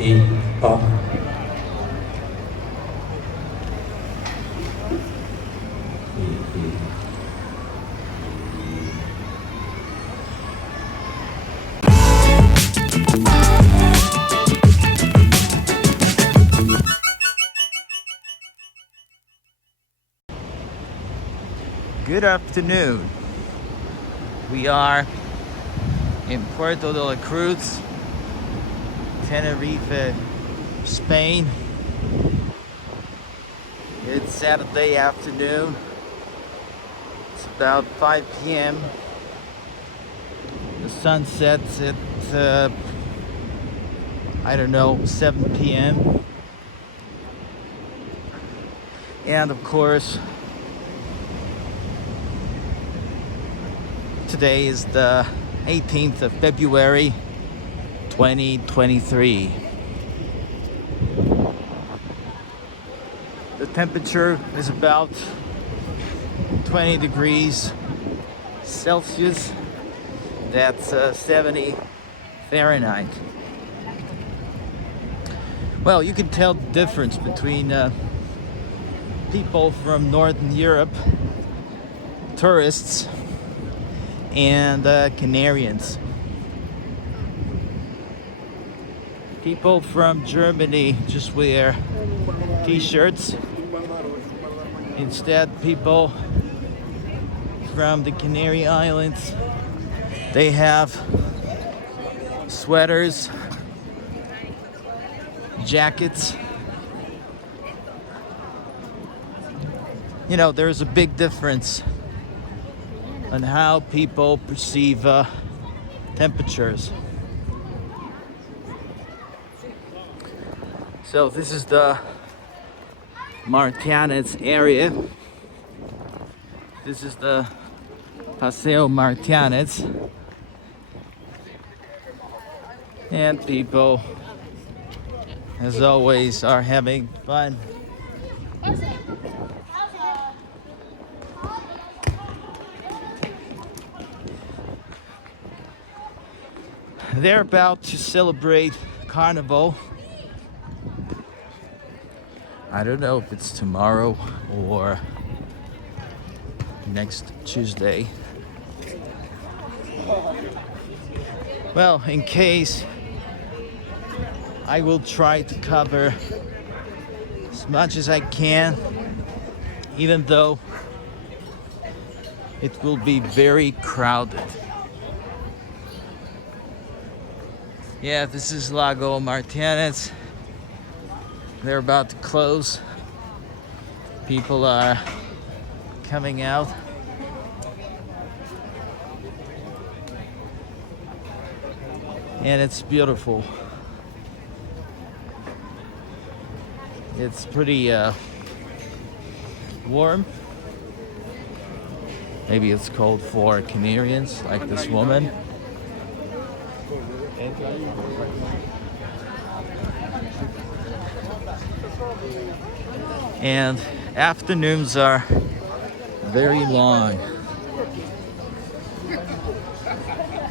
y O. Good afternoon. We are in Puerto de la Cruz, Tenerife, Spain. It's Saturday afternoon. It's about 5 p.m. The sun sets at, I don't know, 7 p.m. And of course, today is the 18th of February, 2023. The temperature is about 20 degrees Celsius. That's 70 Fahrenheit. Well, you can tell the difference between people from Northern Europe, tourists, and Canarians. People from Germany just wear t-shirts. Instead, people from the Canary Islands, they have sweaters, jackets. You know, there's a big difference on how people perceive temperatures. So this is the Martianez area. This is the Paseo Martianez. And people, as always, are having fun. They're about to celebrate Carnival. I don't know if it's tomorrow or next Tuesday. Well, in case, I will try to cover as much as I can, even though it will be very crowded. Yeah, this is Lago Martianez. They're about to close. People are coming out. And it's beautiful. It's pretty warm. Maybe it's cold for Canarians, like this woman. And afternoons are very long.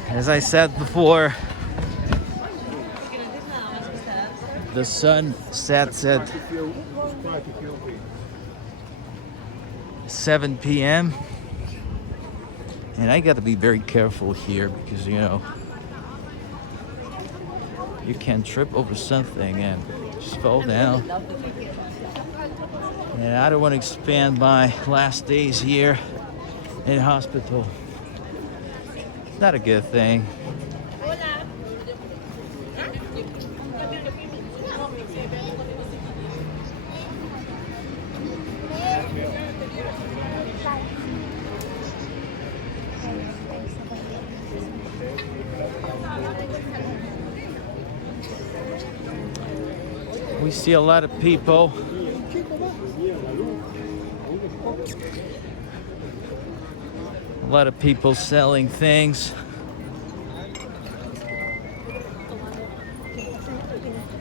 As I said before, the sun sets at 7 p.m. And I gotta be very careful here because, you know, you can trip over something and just fall down. And I don't want to spend my last days here in hospital. It's not a good thing. We see a lot of people selling things,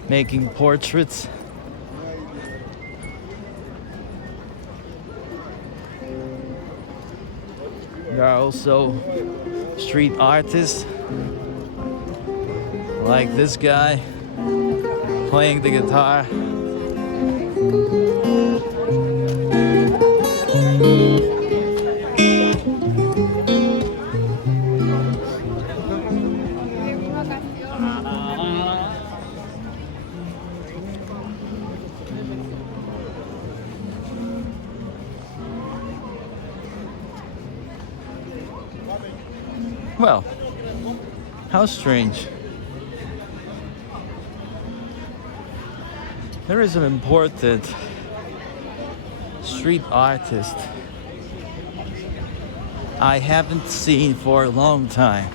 making portraits. There are also street artists like this guy. playing the guitar. Well, how strange. There is an important street artist I haven't seen for a long time.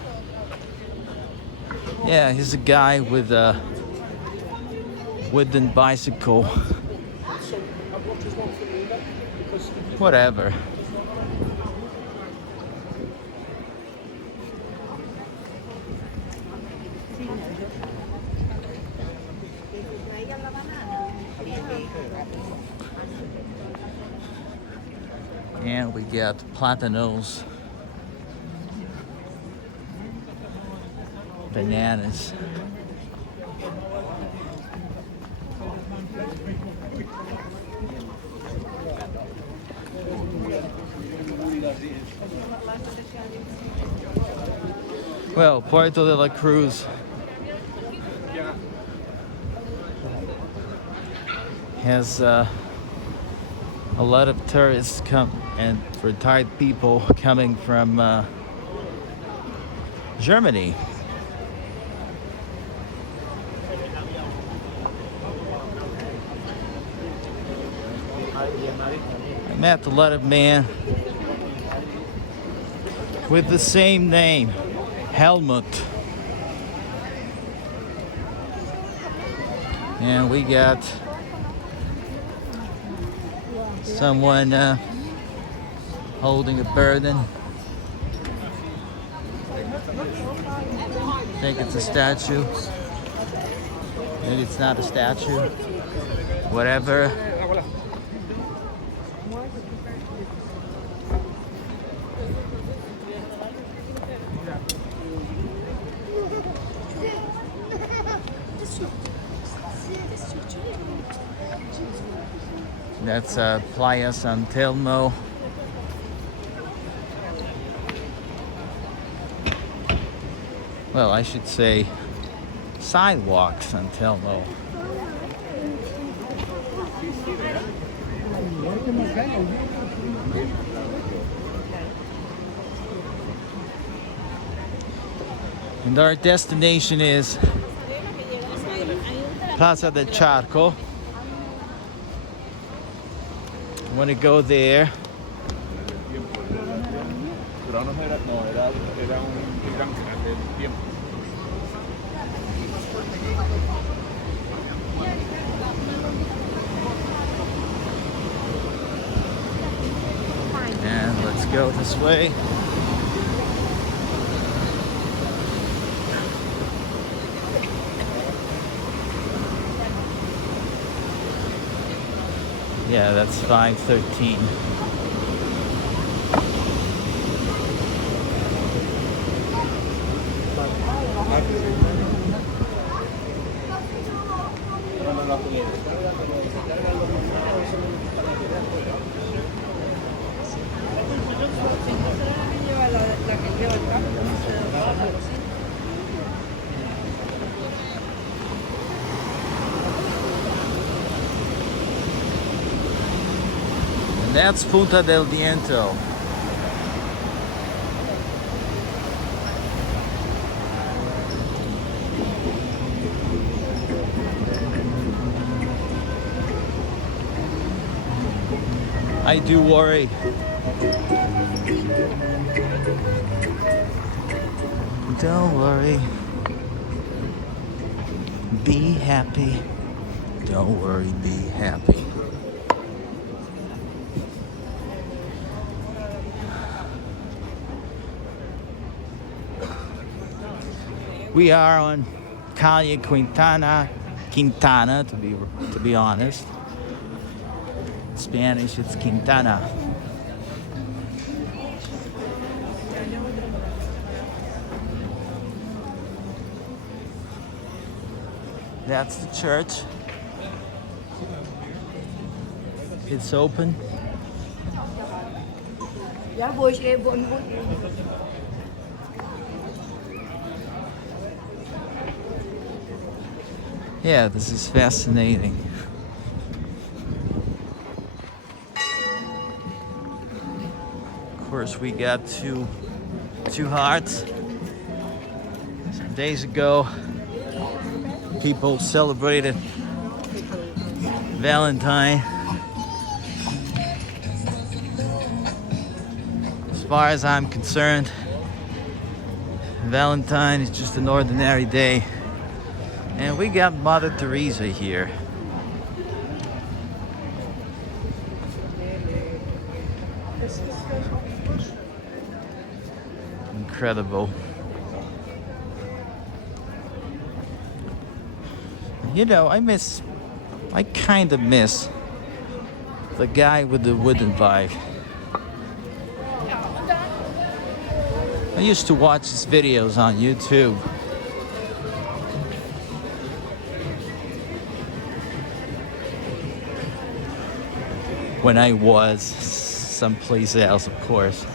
Yeah, he's a guy with a wooden bicycle. Whatever. And we got platanos, bananas. Well, Puerto de la Cruz has a lot of tourists come and retired people coming from Germany. I met a lot of men with the same name, Helmut. And we got someone holding a burden. I think it's a statue. Maybe it's not a statue. Whatever. That's Playa San Telmo. Well, I should say sidewalk San Telmo. And our destination is Plaza del Charco. I want to go there. And let's go this way. Yeah, that's 513. That's Punta del Viento. I do worry. Don't worry. Be happy. Don't worry, be happy. We are on Calle Quintana, to be honest. In Spanish, it's Quintana. That's the church. It's open. Yeah, this is fascinating. Of course, we got two hearts. Some days ago, people celebrated Valentine. As far as I'm concerned, Valentine is just an ordinary day. And we got Mother Teresa here. Incredible. You know, I kind of miss the guy with the wooden bike. I used to watch his videos on YouTube. When I was someplace else, of course.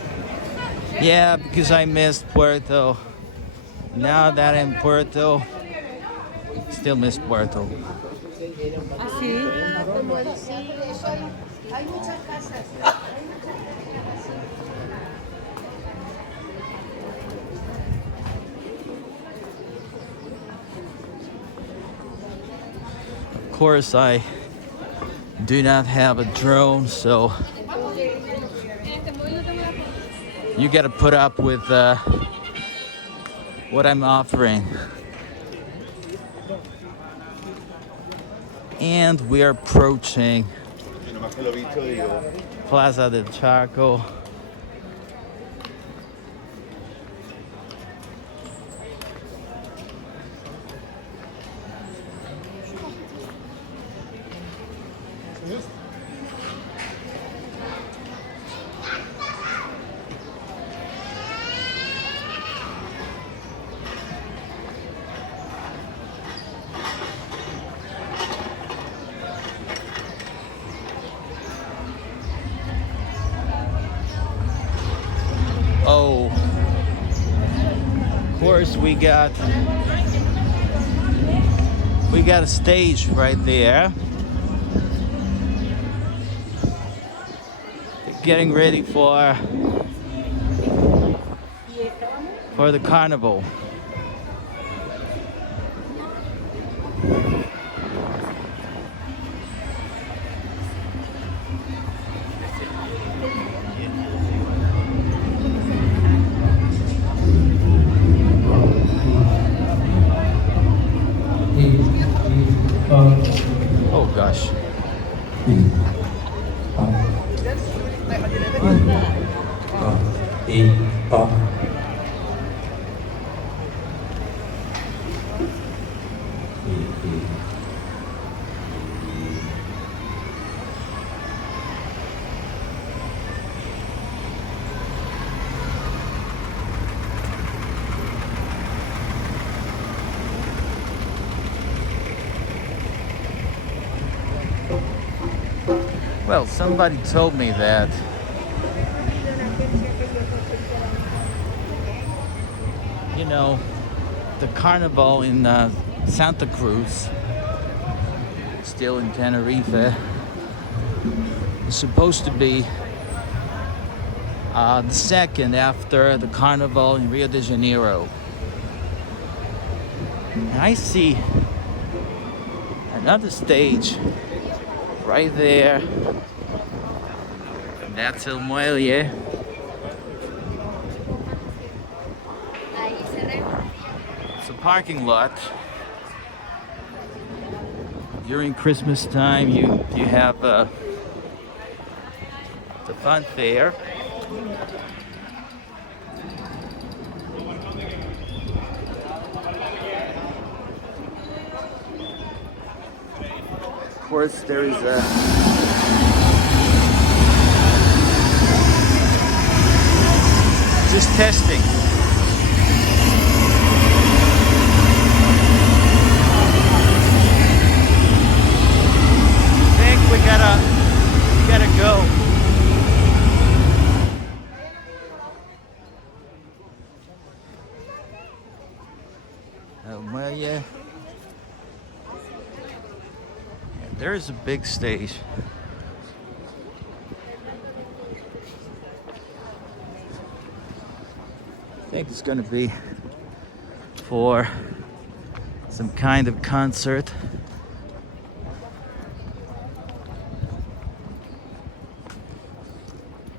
Yeah, because I missed Puerto. Now that I'm in Puerto, still miss Puerto. Of course, I do not have a drone, so you gotta put up with what I'm offering. And we are approaching Plaza del Charco. Oh, of course we got a stage right there. Getting ready for the carnival. Oh gosh. Well, somebody told me that the carnival in Santa Cruz, still in Tenerife, is supposed to be the second after the carnival in Rio de Janeiro. And I see another stage right there. That's El Muelle. It's a parking lot. During Christmas time, you have the fun fair. Of course, there is just testing. There is a big stage. I think it's gonna be for some kind of concert.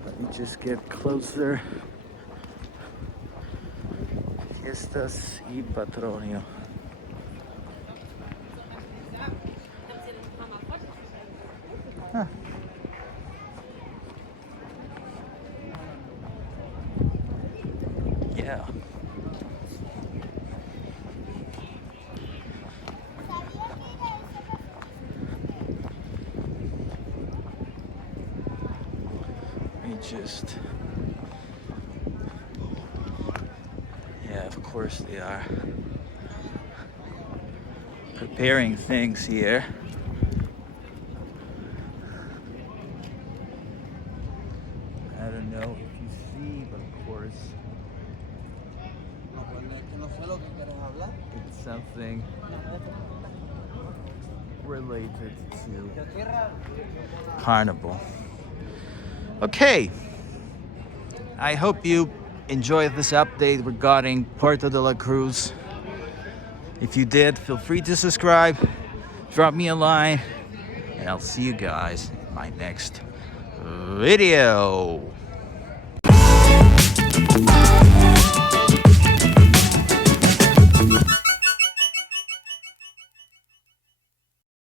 Let me just get closer. Fiestas y Patronio. Huh. Yeah. Just, yeah, of course they are preparing things here. I don't know if you see, but of course it's something related to Carnival. Okay, I hope you enjoyed this update regarding Puerto de la Cruz. If you did, feel free to subscribe, drop me a line, and I'll see you guys in my next video.